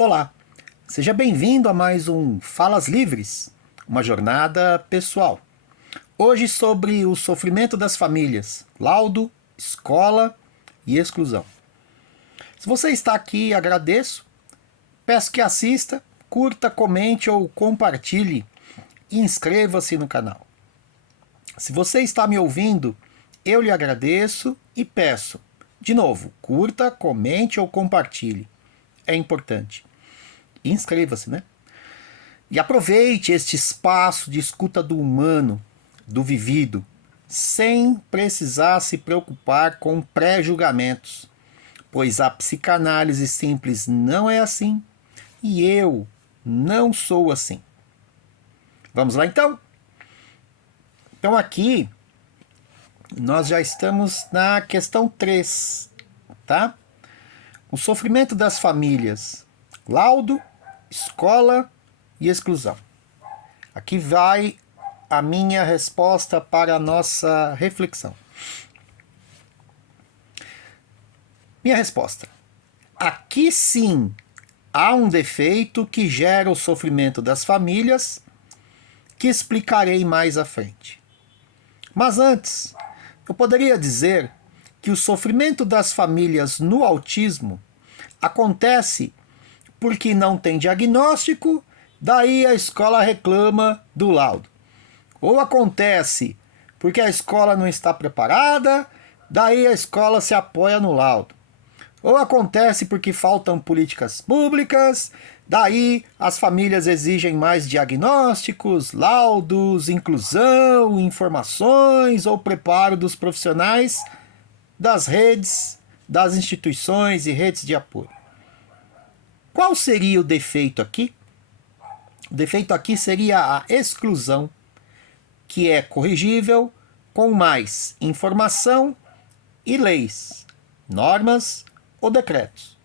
Olá, seja bem-vindo a mais um Falas Livres, uma jornada pessoal. Hoje sobre o sofrimento das famílias, laudo, escola e exclusão. Se você está aqui, agradeço. Peço que assista, curta, comente ou compartilhe e inscreva-se no canal. Se você está me ouvindo, eu lhe agradeço e peço, de novo, curta, comente ou compartilhe. É importante. Inscreva-se, né? E aproveite este espaço de escuta do humano, do vivido, sem precisar se preocupar com pré-julgamentos, pois a psicanálise simples não é assim e eu não sou assim. Vamos lá então? Então aqui nós já estamos na questão 3, tá? O sofrimento das famílias, laudo, escola e exclusão. Aqui vai a minha resposta para a nossa reflexão. Minha resposta. Aqui sim há um defeito que gera o sofrimento das famílias, que explicarei mais à frente. Mas antes, eu poderia dizer que o sofrimento das famílias no autismo acontece porque não tem diagnóstico, daí a escola reclama do laudo. Ou acontece porque a escola não está preparada, daí a escola se apoia no laudo. Ou acontece porque faltam políticas públicas, daí as famílias exigem mais diagnósticos, laudos, inclusão, informações ou preparo dos profissionais das redes, das instituições e redes de apoio. Qual seria o defeito aqui? O defeito aqui seria a exclusão, que é corrigível com mais informação e leis, normas ou decretos.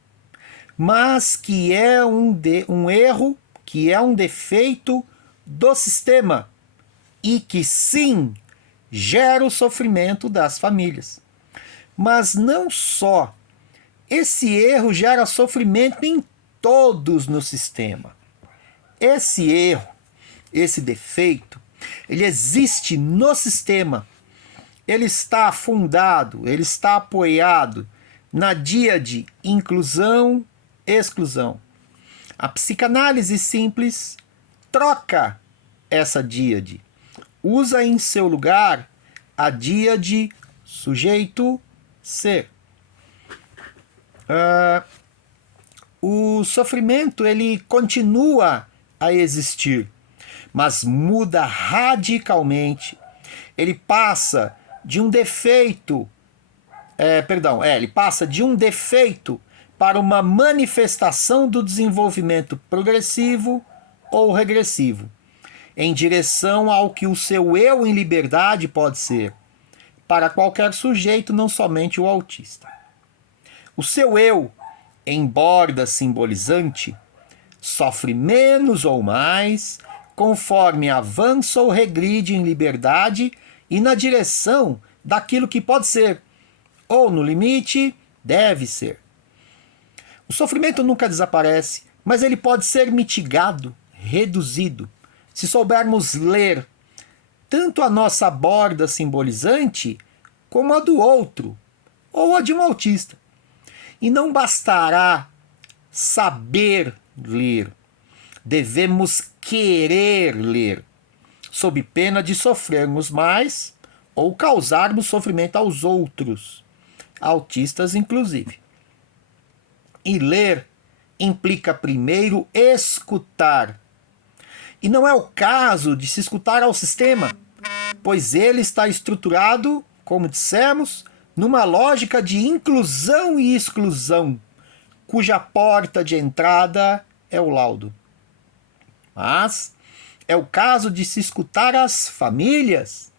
Mas que é um erro, que é um defeito do sistema e que sim gera o sofrimento das famílias. Mas não só. Esse erro gera sofrimento em todos no sistema. Esse erro, esse defeito, ele existe no sistema. Ele está fundado, ele está apoiado na díade inclusão, exclusão. A psicanálise simples troca essa díade. Usa em seu lugar a díade sujeito-ser. O sofrimento ele continua a existir, mas muda radicalmente. Ele passa de um defeito, ele passa de um defeito para uma manifestação do desenvolvimento progressivo ou regressivo, em direção ao que o seu eu em liberdade pode ser, para qualquer sujeito, não somente o autista. O seu eu, em borda simbolizante, sofre menos ou mais, conforme avança ou regride em liberdade e na direção daquilo que pode ser, ou no limite, deve ser. O sofrimento nunca desaparece, mas ele pode ser mitigado, reduzido, se soubermos ler tanto a nossa borda simbolizante como a do outro, ou a de um autista. E não bastará saber ler, devemos querer ler, sob pena de sofrermos mais ou causarmos sofrimento aos outros, autistas inclusive. E ler implica primeiro escutar. E não é o caso de se escutar ao sistema, pois ele está estruturado, como dissemos, numa lógica de inclusão e exclusão, cuja porta de entrada é o laudo. Mas é o caso de se escutar as famílias,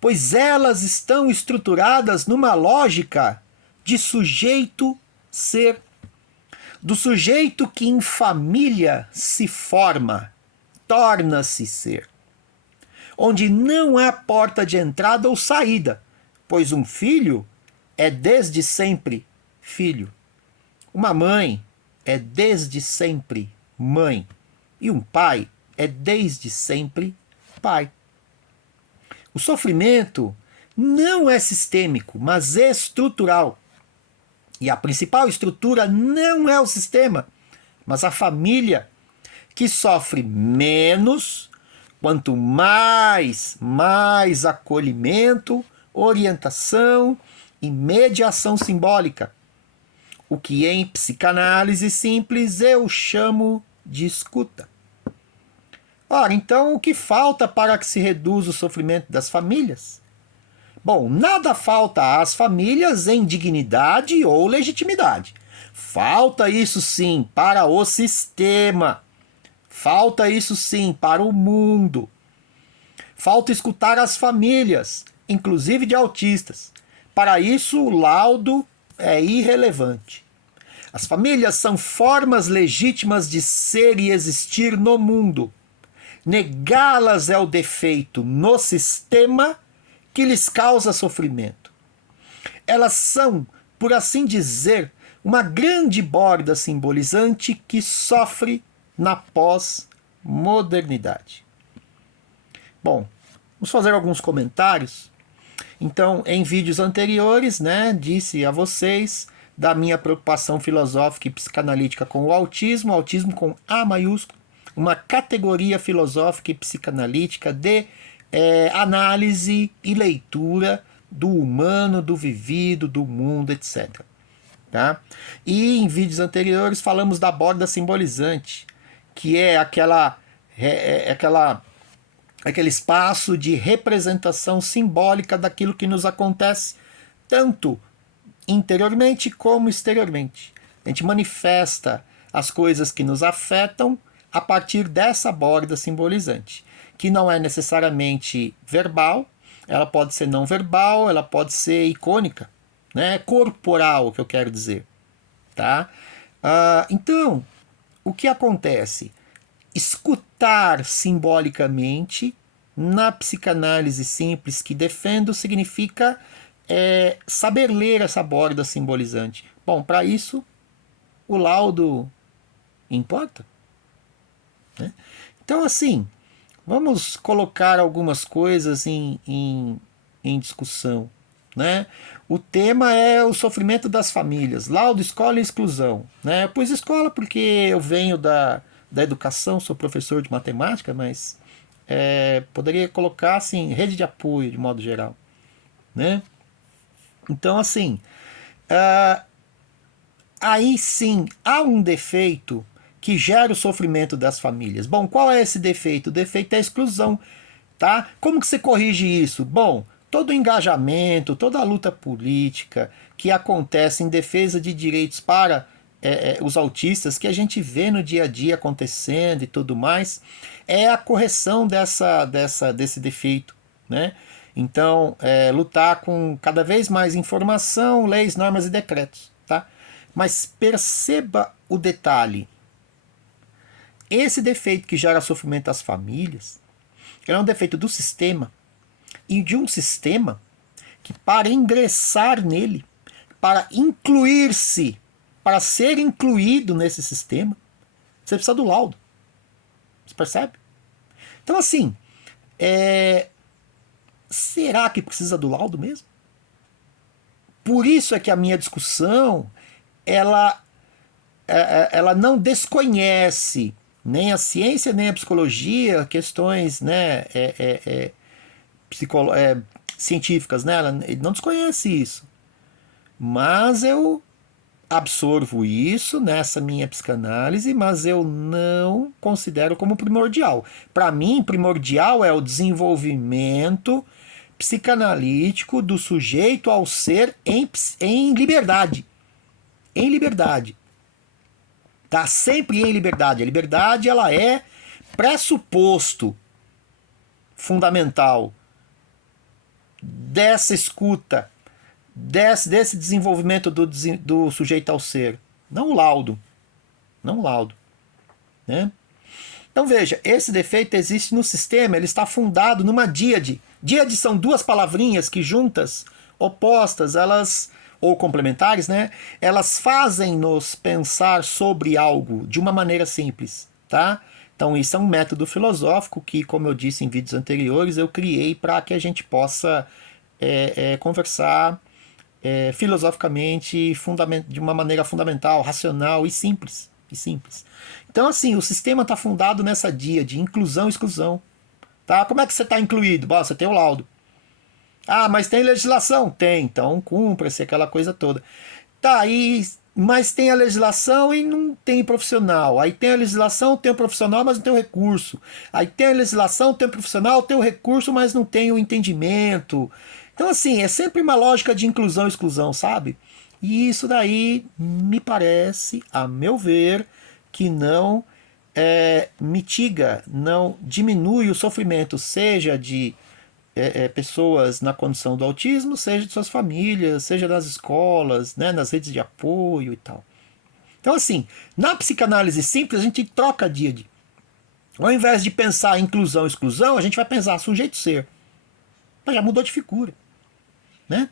pois elas estão estruturadas numa lógica de sujeito-ser, do sujeito que em família se forma, torna-se ser, onde não há porta de entrada ou saída, pois um filho é desde sempre filho. Uma mãe é desde sempre mãe e um pai é desde sempre pai. O sofrimento não é sistêmico, mas estrutural. E a principal estrutura não é o sistema, mas a família, que sofre menos quanto mais acolhimento, orientação e mediação simbólica. O que em psicanálise simples eu chamo de escuta. Ora, então o que falta para que se reduza o sofrimento das famílias? Bom, nada falta às famílias em dignidade ou legitimidade. Falta isso sim para o sistema. Falta isso sim para o mundo. Falta escutar as famílias, inclusive de autistas. Para isso, o laudo é irrelevante. As famílias são formas legítimas de ser e existir no mundo. Negá-las é o defeito no sistema que lhes causa sofrimento. Elas são, por assim dizer, uma grande borda simbolizante que sofre na pós-modernidade. Bom, vamos fazer alguns comentários. Então, em vídeos anteriores, disse a vocês da minha preocupação filosófica e psicanalítica com o autismo com A maiúsculo, uma categoria filosófica e psicanalítica de análise e leitura do humano, do vivido, do mundo, etc. Tá? E em vídeos anteriores falamos da borda simbolizante, que é aquele espaço de representação simbólica daquilo que nos acontece, tanto interiormente como exteriormente. A gente manifesta as coisas que nos afetam a partir dessa borda simbolizante, que não é necessariamente verbal, ela pode ser não verbal, ela pode ser icônica, corporal, que eu quero dizer. Tá? Então, o que acontece? Escutar simbolicamente na psicanálise simples que defendo significa saber ler essa borda simbolizante. Bom, para isso o laudo importa. Então, assim, vamos colocar algumas coisas em discussão. O tema é o sofrimento das famílias, laudo, escola e exclusão. Eu pus escola porque eu venho da educação, sou professor de matemática, mas poderia colocar assim, rede de apoio de modo geral. Então, assim, aí sim há um defeito que gera o sofrimento das famílias. Bom, qual é esse defeito? O defeito é a exclusão. Tá? Como que você corrige isso? Bom, todo o engajamento, toda a luta política que acontece em defesa de direitos para os autistas, que a gente vê no dia a dia acontecendo e tudo mais, é a correção desse defeito. Então, lutar com cada vez mais informação, leis, normas e decretos. Tá? Mas perceba o detalhe. Esse defeito que gera sofrimento às famílias, ele é um defeito do sistema, e de um sistema que, para ingressar nele, para incluir-se, para ser incluído nesse sistema, você precisa do laudo. Você percebe? Então, assim, será que precisa do laudo mesmo? Por isso é que a minha discussão, ela não desconhece nem a ciência, nem a psicologia, questões científicas, ela não desconhece isso. Mas eu absorvo isso nessa minha psicanálise, mas eu não considero como primordial. Para mim, primordial é o desenvolvimento psicanalítico do sujeito ao ser em liberdade. Em liberdade. Tá sempre em liberdade. A liberdade, ela é pressuposto fundamental dessa escuta, desse desenvolvimento do sujeito ao ser. Não o laudo. Não o laudo. Então veja, esse defeito existe no sistema, ele está fundado numa díade. Díade são duas palavrinhas que juntas, opostas, elas ou complementares, né? Elas fazem-nos pensar sobre algo de uma maneira simples, tá? Então isso é um método filosófico que, como eu disse em vídeos anteriores, eu criei para que a gente possa conversar filosoficamente de uma maneira fundamental, racional e simples. Então, assim, o sistema está fundado nessa dia de inclusão e exclusão. Tá? Como é que você está incluído? Bom, você tem o laudo. Ah, mas tem legislação? Tem, então cumpra-se aquela coisa toda. Tá, mas tem a legislação e não tem profissional. Aí tem a legislação, tem o profissional, mas não tem o recurso. Aí tem a legislação, tem o profissional, tem o recurso, mas não tem o entendimento. Então, assim, é sempre uma lógica de inclusão e exclusão, sabe? E isso daí me parece, a meu ver, que não mitiga, não diminui o sofrimento, seja de pessoas na condição do autismo, seja de suas famílias, seja das escolas, né, nas redes de apoio e tal. Então, assim, na psicanálise simples, a gente troca dia. Ao invés de pensar inclusão e exclusão, a gente vai pensar sujeito-ser. Já mudou de figura. Né?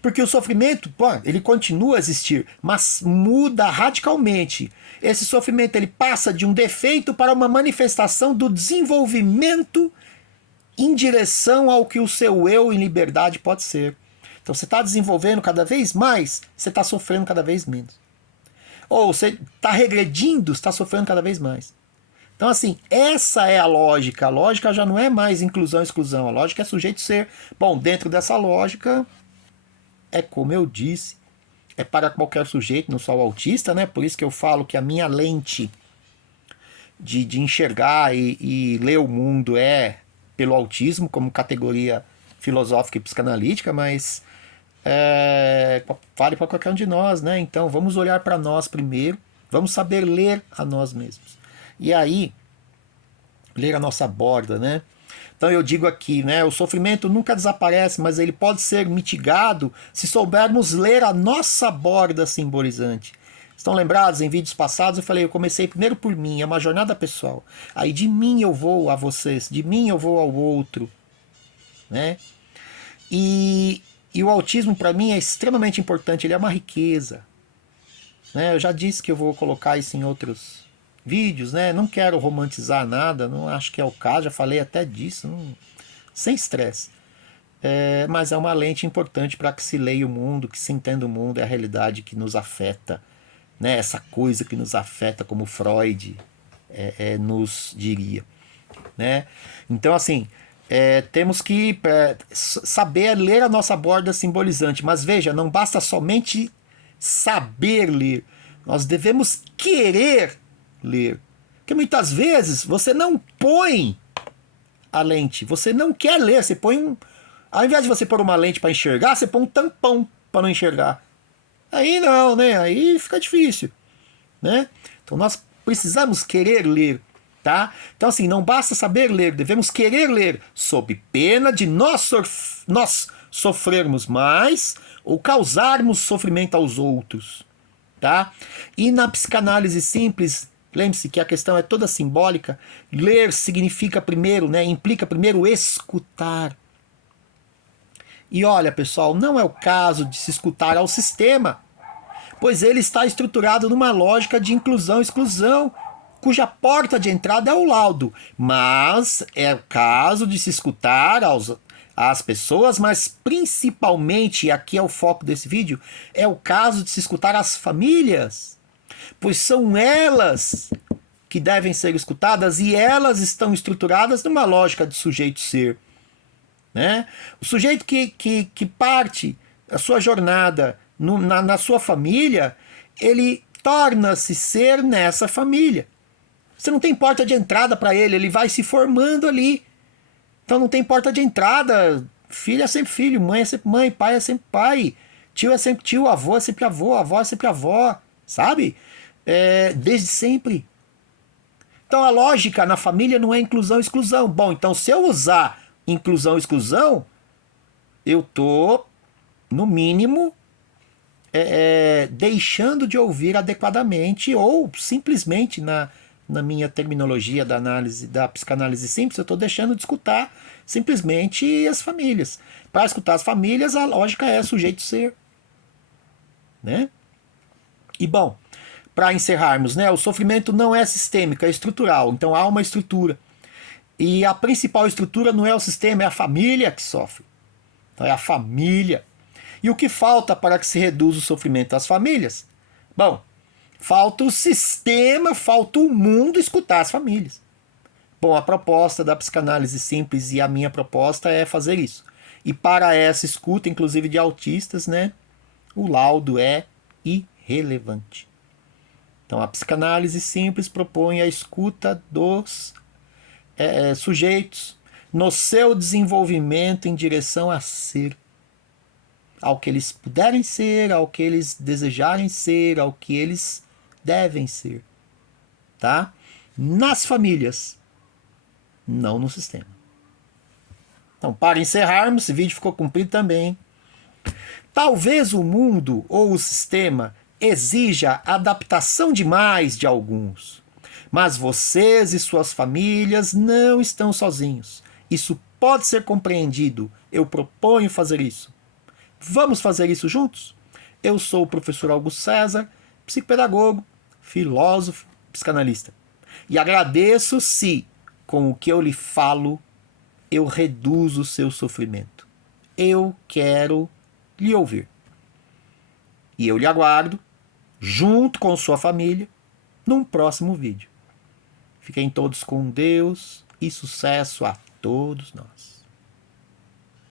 Porque o sofrimento, pô, ele continua a existir, mas muda radicalmente. Esse sofrimento ele passa de um defeito para uma manifestação do desenvolvimento em direção ao que o seu eu em liberdade pode ser. Então você está desenvolvendo cada vez mais, você está sofrendo cada vez menos. Ou você está regredindo, está sofrendo cada vez mais. Então, assim, essa é a lógica. A lógica já não é mais inclusão e exclusão. A lógica é sujeito-ser. Bom, dentro dessa lógica, é como eu disse, é para qualquer sujeito, não só o autista, né? Por isso que eu falo que a minha lente de enxergar e ler o mundo é pelo autismo, como categoria filosófica e psicanalítica, mas vale para qualquer um de nós, né? Então, vamos olhar para nós primeiro, vamos saber ler a nós mesmos. E aí, ler a nossa borda, né? Então eu digo aqui, né? O sofrimento nunca desaparece, mas ele pode ser mitigado se soubermos ler a nossa borda simbolizante. Estão lembrados? Em vídeos passados eu falei, eu comecei primeiro por mim, é uma jornada pessoal. Aí de mim eu vou a vocês, de mim eu vou ao outro, né? E o autismo para mim é extremamente importante, ele é uma riqueza. Né? Eu já disse que eu vou colocar isso em outros vídeos, né? Não quero romantizar nada, não acho que é o caso, já falei até disso, sem estresse. Mas é uma lente importante para que se leia o mundo, que se entenda o mundo, é a realidade que nos afeta, né? Essa coisa que nos afeta, como Freud nos diria, né? Então, assim, temos que saber ler a nossa borda simbolizante, mas veja, não basta somente saber ler, nós devemos querer ler. Porque muitas vezes você não põe a lente, você não quer ler, você põe ao invés de você pôr uma lente para enxergar, você põe um tampão para não enxergar. Aí não, né? Aí fica difícil, né? Então nós precisamos querer ler, tá? Então assim, não basta saber ler, devemos querer ler, sob pena de nós sofrermos mais ou causarmos sofrimento aos outros, tá? E na psicanálise simples, lembre-se que a questão é toda simbólica. Ler significa primeiro, né, implica primeiro escutar. E olha, pessoal, não é o caso de se escutar ao sistema, pois ele está estruturado numa lógica de inclusão e exclusão, cuja porta de entrada é o laudo. Mas é o caso de se escutar às pessoas, mas principalmente, e aqui é o foco desse vídeo, é o caso de se escutar às famílias, pois são elas que devem ser escutadas e elas estão estruturadas numa lógica de sujeito-ser. Né? O sujeito que parte a sua jornada na sua família, ele torna-se ser nessa família. Você não tem porta de entrada para ele, ele vai se formando ali. Então não tem porta de entrada. Filho é sempre filho, mãe é sempre mãe, pai é sempre pai, tio é sempre tio, avô é sempre avô, avó é sempre avó, sabe? Desde sempre. Então a lógica na família não é inclusão e exclusão. Bom, então se eu usar inclusão e exclusão, eu tô, no mínimo, deixando de ouvir adequadamente ou simplesmente na minha terminologia da análise, da psicanálise simples, eu estou deixando de escutar simplesmente as famílias. Para escutar as famílias, a lógica é sujeito-ser. né? E bom, para encerrarmos, né, o sofrimento não é sistêmico, é estrutural. Então há uma estrutura. E a principal estrutura não é o sistema, é a família que sofre. Então é a família. E o que falta para que se reduza o sofrimento das famílias? Bom, falta o sistema, falta o mundo escutar as famílias. Bom, a proposta da psicanálise simples e a minha proposta é fazer isso. E para essa escuta, inclusive de autistas, né, o laudo é irrelevante. Então, a psicanálise simples propõe a escuta dos sujeitos no seu desenvolvimento em direção a ser, ao que eles puderem ser, ao que eles desejarem ser, ao que eles devem ser, tá? Nas famílias, não no sistema. Então, para encerrarmos, esse vídeo ficou comprido também. Talvez o mundo ou o sistema exija adaptação demais de alguns, mas vocês e suas famílias não estão sozinhos. Isso pode ser compreendido. Eu proponho fazer isso. Vamos fazer isso juntos? Eu sou o professor Augusto César, psicopedagogo, filósofo, psicanalista. E agradeço se, com o que eu lhe falo, eu reduzo o seu sofrimento. Eu quero lhe ouvir. E eu lhe aguardo, junto com sua família, num próximo vídeo. Fiquem todos com Deus e sucesso a todos nós.